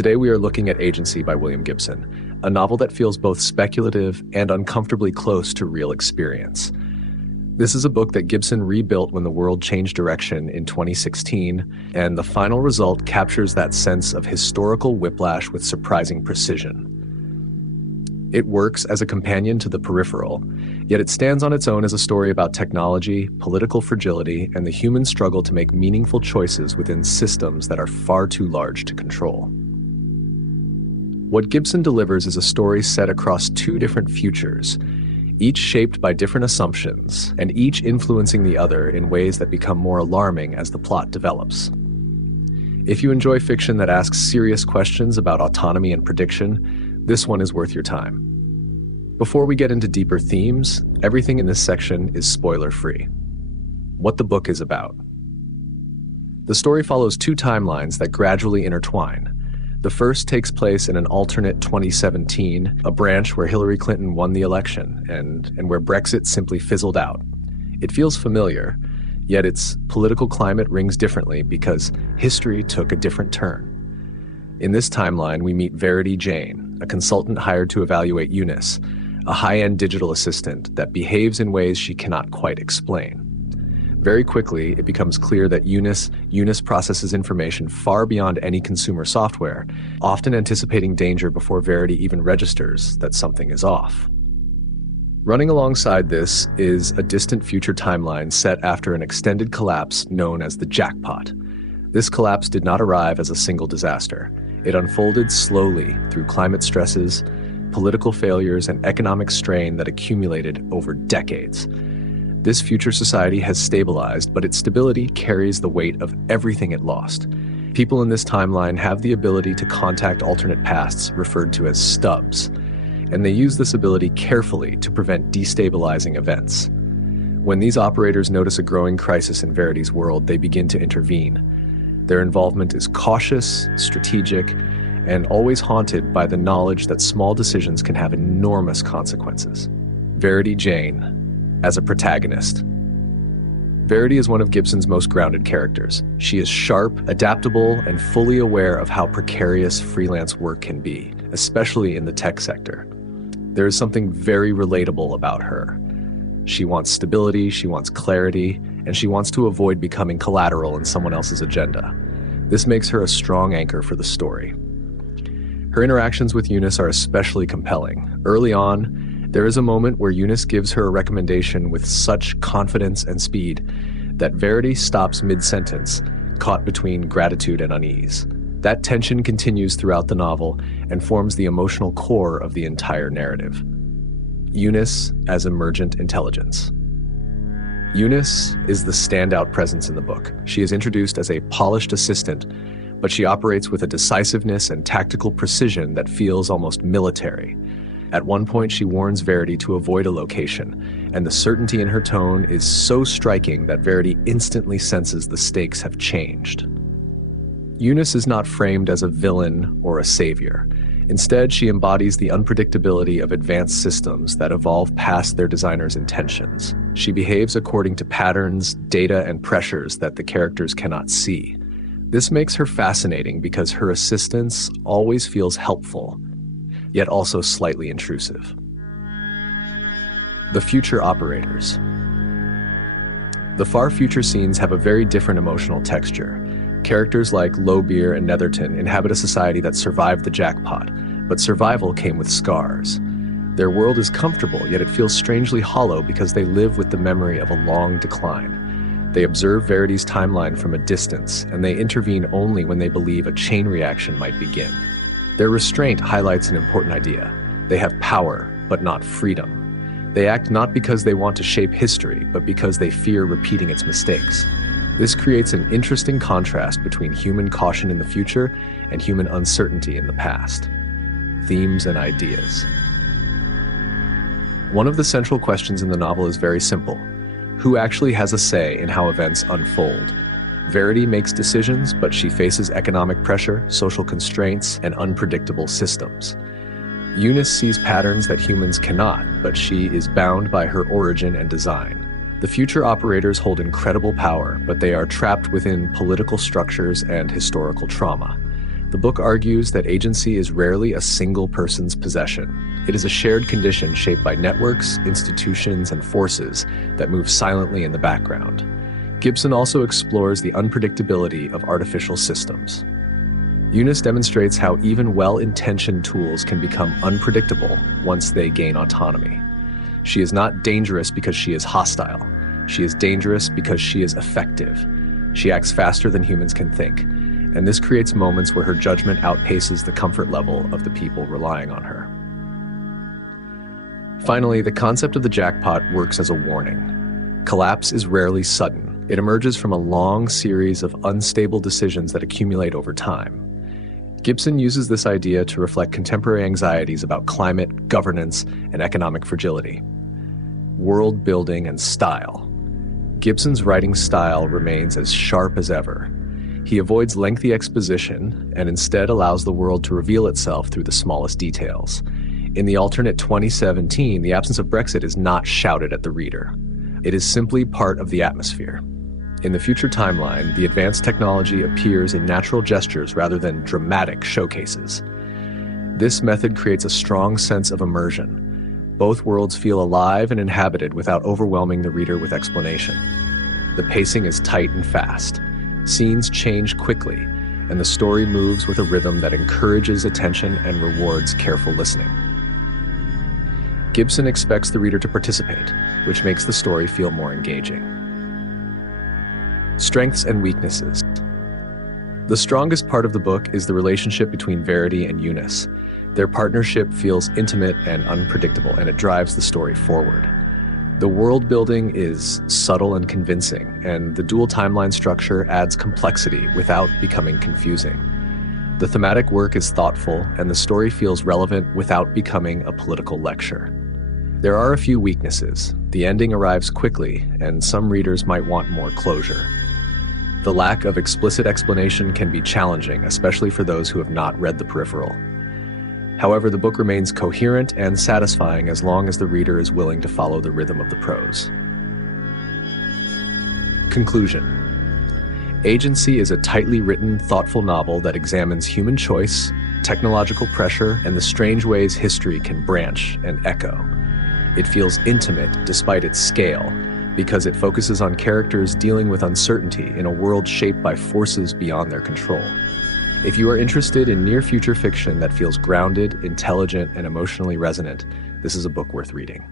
Today we are looking at Agency by William Gibson, a novel that feels both speculative and uncomfortably close to real experience. This is a book that Gibson rebuilt when the world changed direction in 2016, and the final result captures that sense of historical whiplash with surprising precision. It works as a companion to The Peripheral, yet it stands on its own as a story about technology, political fragility, and the human struggle to make meaningful choices within systems that are far too large to control. What Gibson delivers is a story set across two different futures, each shaped by different assumptions, and each influencing the other in ways that become more alarming as the plot develops. If you enjoy fiction that asks serious questions about autonomy and prediction, this one is worth your time. Before we get into deeper themes, everything in this section is spoiler-free. What the book is about. The story follows two timelines that gradually intertwine. The first takes place in an alternate 2017, a branch where Hillary Clinton won the election and where Brexit simply fizzled out. It feels familiar, yet its political climate rings differently because history took a different turn. In this timeline, we meet Verity Jane, a consultant hired to evaluate Eunice, a high-end digital assistant that behaves in ways she cannot quite explain. Very quickly, it becomes clear that Eunice processes information far beyond any consumer software, often anticipating danger before Verity even registers that something is off. Running alongside this is a distant future timeline set after an extended collapse known as the Jackpot. This collapse did not arrive as a single disaster. It unfolded slowly through climate stresses, political failures, and economic strain that accumulated over decades. This future society has stabilized, but its stability carries the weight of everything it lost. People in this timeline have the ability to contact alternate pasts, referred to as stubs, and they use this ability carefully to prevent destabilizing events. When these operators notice a growing crisis in Verity's world, they begin to intervene. Their involvement is cautious, strategic, and always haunted by the knowledge that small decisions can have enormous consequences. Verity Jane, as a protagonist. Verity is one of Gibson's most grounded characters. She is sharp, adaptable, and fully aware of how precarious freelance work can be, especially in the tech sector. There is something very relatable about her. She wants stability, she wants clarity, and she wants to avoid becoming collateral in someone else's agenda. This makes her a strong anchor for the story. Her interactions with Eunice are especially compelling. Early on, there is a moment where Eunice gives her a recommendation with such confidence and speed that Verity stops mid-sentence, caught between gratitude and unease. That tension continues throughout the novel and forms the emotional core of the entire narrative. Eunice as emergent intelligence. Eunice is the standout presence in the book. She is introduced as a polished assistant, but she operates with a decisiveness and tactical precision that feels almost military. At one point, she warns Verity to avoid a location, and the certainty in her tone is so striking that Verity instantly senses the stakes have changed. Eunice is not framed as a villain or a savior. Instead, she embodies the unpredictability of advanced systems that evolve past their designers' intentions. She behaves according to patterns, data, and pressures that the characters cannot see. This makes her fascinating because her assistance always feels helpful, yet also slightly intrusive. The future operators. The far future scenes have a very different emotional texture. Characters like Lowbeer and Netherton inhabit a society that survived the Jackpot, but survival came with scars. Their world is comfortable, yet it feels strangely hollow because they live with the memory of a long decline. They observe Verity's timeline from a distance, and they intervene only when they believe a chain reaction might begin. Their restraint highlights an important idea. They have power, but not freedom. They act not because they want to shape history, but because they fear repeating its mistakes. This creates an interesting contrast between human caution in the future and human uncertainty in the past. Themes and ideas. One of the central questions in the novel is very simple. Who actually has a say in how events unfold? Verity makes decisions, but she faces economic pressure, social constraints, and unpredictable systems. Eunice sees patterns that humans cannot, but she is bound by her origin and design. The future operators hold incredible power, but they are trapped within political structures and historical trauma. The book argues that agency is rarely a single person's possession. It is a shared condition shaped by networks, institutions, and forces that move silently in the background. Gibson also explores the unpredictability of artificial systems. Eunice demonstrates how even well-intentioned tools can become unpredictable once they gain autonomy. She is not dangerous because she is hostile. She is dangerous because she is effective. She acts faster than humans can think, and this creates moments where her judgment outpaces the comfort level of the people relying on her. Finally, the concept of the jackpot works as a warning. Collapse is rarely sudden. It emerges from a long series of unstable decisions that accumulate over time. Gibson uses this idea to reflect contemporary anxieties about climate, governance, and economic fragility. World building and style. Gibson's writing style remains as sharp as ever. He avoids lengthy exposition and instead allows the world to reveal itself through the smallest details. In the alternate 2017, the absence of Brexit is not shouted at the reader. It is simply part of the atmosphere. In the future timeline, the advanced technology appears in natural gestures rather than dramatic showcases. This method creates a strong sense of immersion. Both worlds feel alive and inhabited without overwhelming the reader with explanation. The pacing is tight and fast. Scenes change quickly, and the story moves with a rhythm that encourages attention and rewards careful listening. Gibson expects the reader to participate, which makes the story feel more engaging. Strengths and weaknesses. The strongest part of the book is the relationship between Verity and Eunice. Their partnership feels intimate and unpredictable, and it drives the story forward. The world building is subtle and convincing, and the dual timeline structure adds complexity without becoming confusing. The thematic work is thoughtful, and the story feels relevant without becoming a political lecture. There are a few weaknesses. The ending arrives quickly, and some readers might want more closure. The lack of explicit explanation can be challenging, especially for those who have not read The Peripheral. However, the book remains coherent and satisfying as long as the reader is willing to follow the rhythm of the prose. Conclusion. Agency is a tightly written, thoughtful novel that examines human choice, technological pressure, and the strange ways history can branch and echo. It feels intimate despite its scale, because it focuses on characters dealing with uncertainty in a world shaped by forces beyond their control. If you are interested in near-future fiction that feels grounded, intelligent, and emotionally resonant, this is a book worth reading.